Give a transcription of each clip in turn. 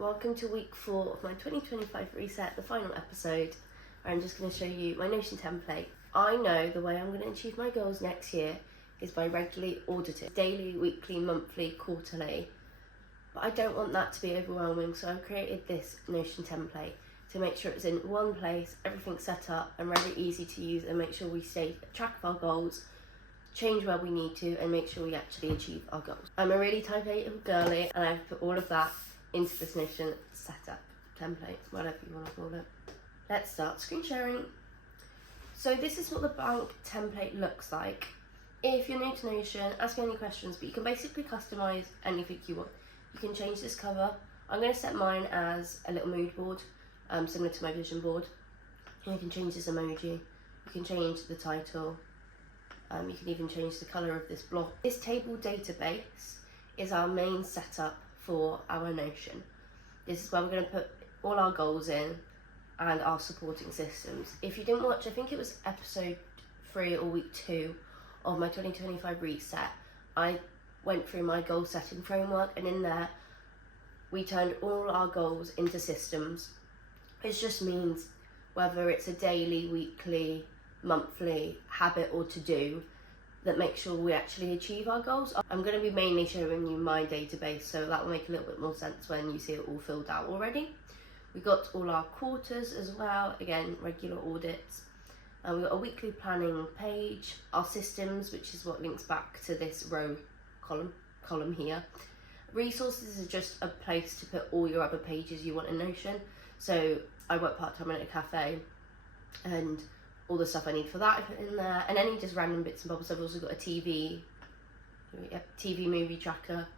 Welcome to week 4 of my 2025 reset, the final episode, where I'm just going to show you my Notion template. I know the way I'm going to achieve my goals next year is by regularly auditing, daily, weekly, monthly, quarterly, but I don't want that to be overwhelming, so I've created this Notion template to make sure it's in one place, everything's set up and very easy to use, and make sure we stay track of our goals, change where we need to, and make sure we actually achieve our goals. I'm a really type A little girly, and I've put all of that into this Notion setup template, whatever you want to call it. Let's start screen sharing. So this is what the blank template looks like. If you're new to Notion, ask me any questions, but you can basically customize anything you want. You can change this cover. I'm going to set mine as a little mood board, similar to my vision board. And you can change this emoji, you can change the title, you can even change the colour of this block. This table database is our main setup for our Notion. This is where we're going to put all our goals in and our supporting systems. If you didn't watch, I think it was episode 3 or week 2 of my 2025 reset, I went through my goal setting framework, and in there we turned all our goals into systems. It just means whether it's a daily, weekly, monthly habit or to do that makes sure we actually achieve our goals. I'm going to be mainly showing you my database, so that will make a little bit more sense when you see it all filled out already. We've got all our quarters as well, again, regular audits. And we've got a weekly planning page, our systems, which is what links back to this row column here. Resources is just a place to put all your other pages you want in Notion. So I work part-time at a cafe, and all the stuff I need for that I put in there, and any just random bits and bobs. I've also got a TV movie tracker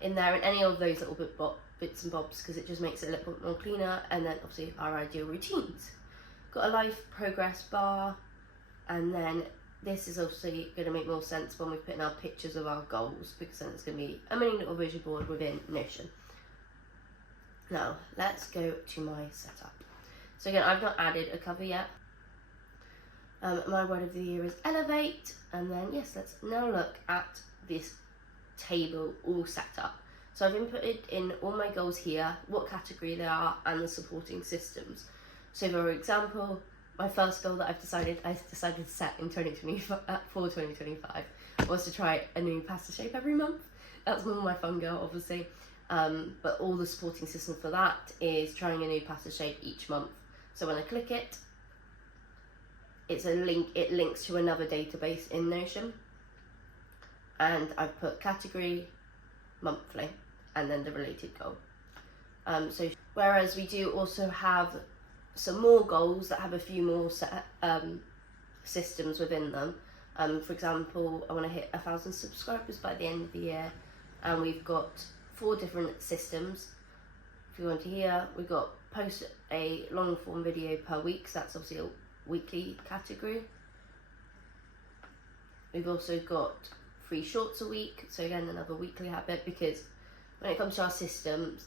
in there, and any of those little bits and bobs, because it just makes it a little bit more cleaner. And then obviously our ideal routines. Got a life progress bar, and then this is obviously going to make more sense when we put in our pictures of our goals, because then it's going to be a mini little vision board within Notion. Now let's go to my setup. So again, I've not added a cover yet. My word of the year is elevate, and then yes, let's now look at this table all set up. So I've inputted in all my goals here, what category they are, and the supporting systems. So for example, my first goal that I decided to set in 2025 was to try a new pasta shape every month. That's more my fun goal, obviously. But all the supporting system for that is trying a new pasta shape each month. So when I click it, it's a link. It links to another database in Notion, and I've put category, monthly, and then the related goal. So whereas we do also have some more goals that have a few more systems within them. For example, I want to hit 1,000 subscribers by the end of the year, and we've got 4 different systems. If you want to hear, we've got post a long form video per week, so that's obviously a weekly category. We've also got 3 shorts a week, so again another weekly habit, because when it comes to our systems,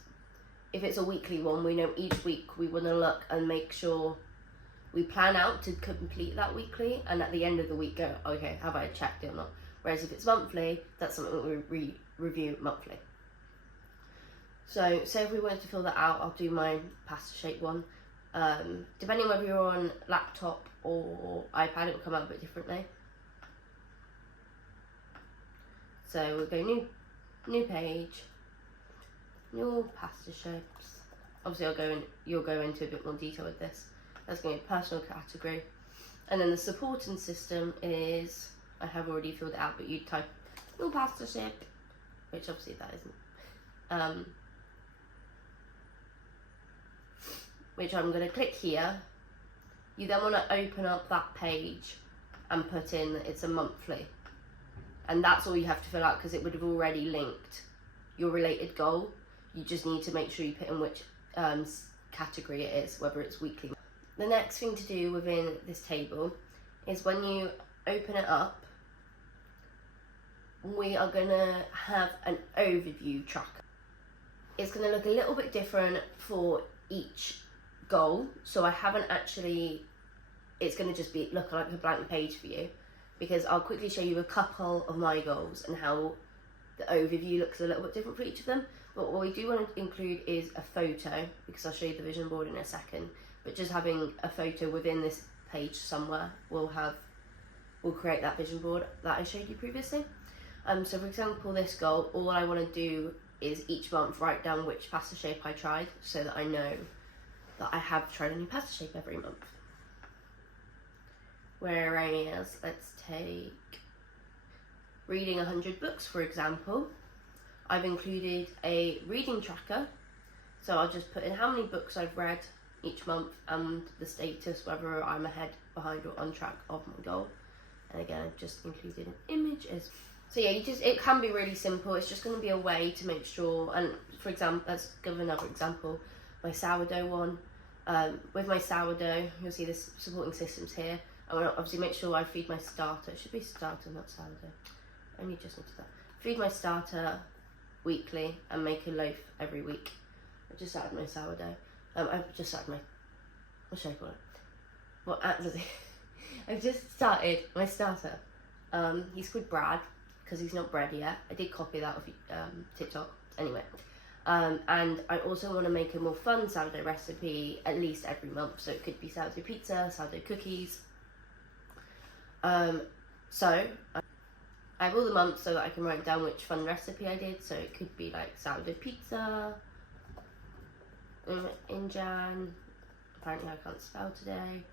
if it's a weekly one, we know each week we want to look and make sure we plan out to complete that weekly, and at the end of the week go, okay, have I checked it or not? Whereas if it's monthly, that's something that we review monthly. So say if we wanted to fill that out, I'll do my pasta shape one. Depending whether you're on laptop or iPad, it will come out a bit differently. So we'll go new page, new pasta shapes. Obviously you'll go into a bit more detail with this. That's going to be personal category. And then the supporting system is, I have already filled it out, but you type new pasta shape, which obviously that isn't. Which I'm going to click here. You then want to open up that page and put in that it's a monthly. And that's all you have to fill out, because it would have already linked your related goal. You just need to make sure you put in which category it is, whether it's weekly. The next thing to do within this table is when you open it up, we are going to have an overview tracker. It's going to look a little bit different for each goal, so I haven't actually, it's going to just look like a blank page for you, because I'll quickly show you a couple of my goals and how the overview looks a little bit different for each of them. But what we do want to include is a photo, because I'll show you the vision board in a second. But just having a photo within this page somewhere will create that vision board that I showed you previously. So for example, this goal, all I want to do is each month write down which pasta shape I tried, so that I know that I have tried a new pasta shape every month. Whereas, let's take reading 100 books, for example. I've included a reading tracker, so I'll just put in how many books I've read each month and the status, whether I'm ahead, behind or on track of my goal. And again, I've just included an image as. So yeah, it can be really simple. It's just going to be a way to make sure, and for example, let's give another example, my sourdough one. With my sourdough, you'll see the supporting systems here. I want to obviously make sure I feed my starter. It should be starter, not sourdough. Only just into that. Feed my starter weekly and make a loaf every week. I just started my sourdough. I've just started my, what should I call it? What I've just started my starter. He's called Brad, because he's not bread yet. I did copy that off TikTok. Anyway. And I also want to make a more fun sourdough recipe at least every month. So it could be sourdough pizza, sourdough cookies. So I have all the months so that I can write down which fun recipe I did. So it could be like sourdough pizza in Jan. Apparently I can't spell today.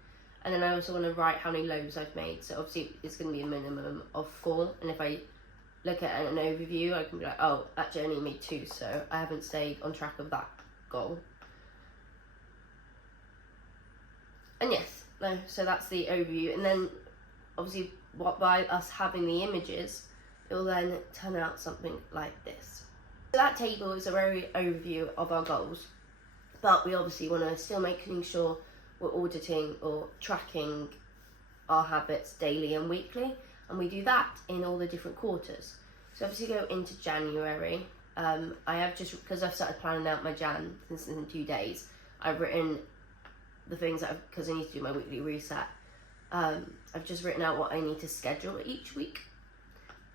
And then I also want to write how many loaves I've made. So obviously it's going to be a minimum of 4. And if I look at an overview, I can be like, oh, actually I only made 2, so I haven't stayed on track of that goal. And yes, no, so that's the overview. And then obviously by us having the images, it will then turn out something like this. So that table is a very overview of our goals, but we obviously want to still making sure we're auditing or tracking our habits daily and weekly, and we do that in all the different quarters. So obviously go into January. I have just, because I've started planning out my Jan since in 2 days, I've written the things that because I need to do my weekly reset. I've just written out what I need to schedule each week.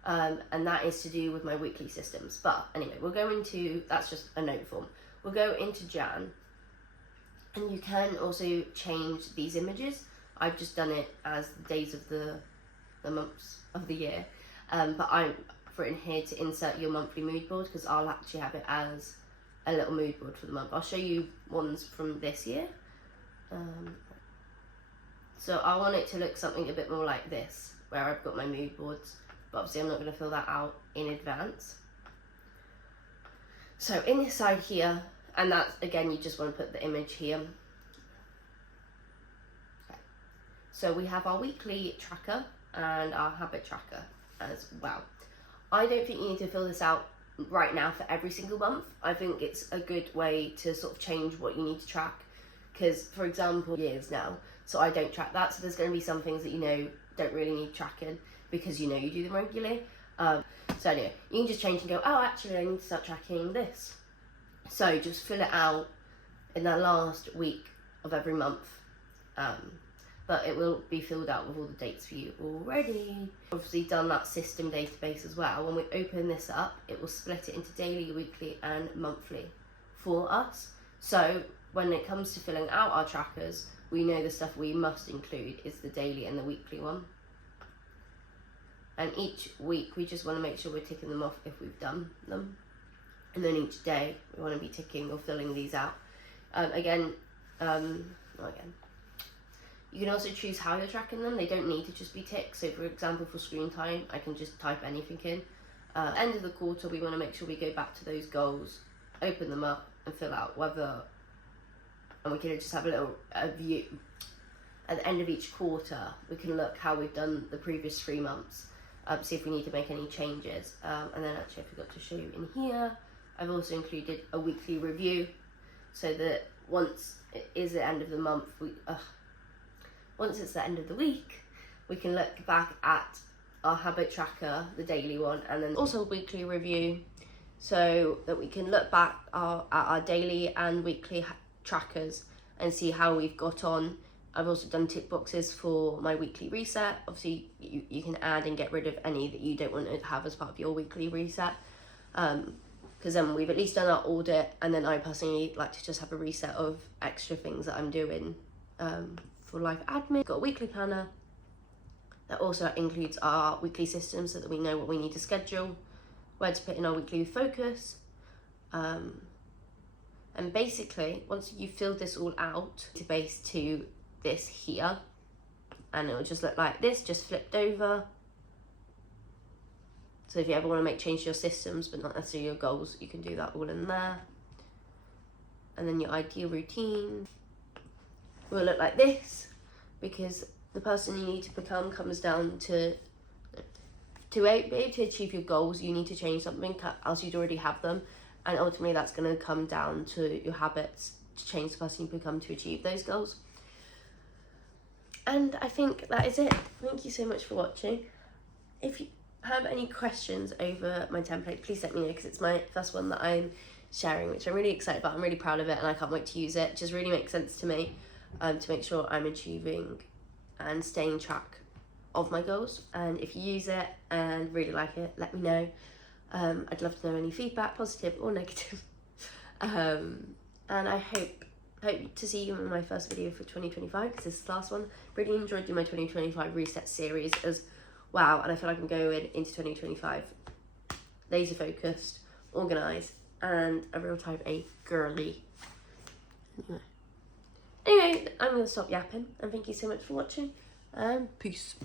And that is to do with my weekly systems. But anyway, we'll go into, that's just a note form. We'll go into Jan, and you can also change these images. I've just done it as the days of the months of the year. But I've written here to insert your monthly mood board, because I'll actually have it as a little mood board for the month. I'll show you ones from this year. So I want it to look something a bit more like this, where I've got my mood boards, but obviously I'm not going to fill that out in advance. So in this side here, and that's, again, you just want to put the image here. Okay. So we have our weekly tracker and our habit tracker as well. I don't think you need to fill this out right now for every single month. I think it's a good way to sort of change what you need to track, because, for example, years now, so I don't track that, so there's going to be some things that don't really need tracking because you do them regularly. So anyway, you can just change and go, oh, actually I need to start tracking this. So just fill it out in the last week of every month. But it will be filled out with all the dates for you already. Obviously done that system database as well. When we open this up, it will split it into daily, weekly and monthly for us. So when it comes to filling out our trackers, we know the stuff we must include is the daily and the weekly one. And each week we just want to make sure we're ticking them off if we've done them. And then each day we want to be ticking or filling these out. Again, you can also choose how you're tracking them. They don't need to just be ticked. So for example, for screen time, I can just type anything in. End of the quarter, we want to make sure we go back to those goals, open them up and fill out whether, and we can just have a view. At the end of each quarter, we can look how we've done the previous 3 months, see if we need to make any changes. And then actually I forgot to show you in here, I've also included a weekly review, so that once it is the end of the month, once it's the end of the week, we can look back at our habit tracker, the daily one, and then also a weekly review, so that we can look back at our daily and weekly trackers and see how we've got on. I've also done tick boxes for my weekly reset. Obviously, you can add and get rid of any that you don't want to have as part of your weekly reset. because then we've at least done our audit, and then I personally like to just have a reset of extra things that I'm doing for life admin. Got a weekly planner that also includes our weekly systems so that we know what we need to schedule, where to put in our weekly focus. And basically, once you've filled this all out, to base to this here, and it will just look like this, just flipped over. So if you ever want to make change to your systems, but not necessarily your goals, you can do that all in there. And then your ideal routine will look like this, because the person you need to become comes down to be able to achieve your goals, you need to change something, else you'd already have them. And ultimately that's going to come down to your habits to change the person you become to achieve those goals. And I think that is it. Thank you so much for watching. If you have any questions over my template, please let me know, because it's my first one that I'm sharing, which I'm really excited about. I'm really proud of it and I can't wait to use it. It just really makes sense to me to make sure I'm achieving and staying track of my goals. And if you use it and really like it, let me know. I'd love to know any feedback, positive or negative. And I hope to see you in my first video for 2025, because this is the last one. Really enjoyed doing my 2025 reset series as wow, and I feel like I'm going into 2025 laser focused, organised, and a real type A girly. Anyway, I'm going to stop yapping, and thank you so much for watching, and peace.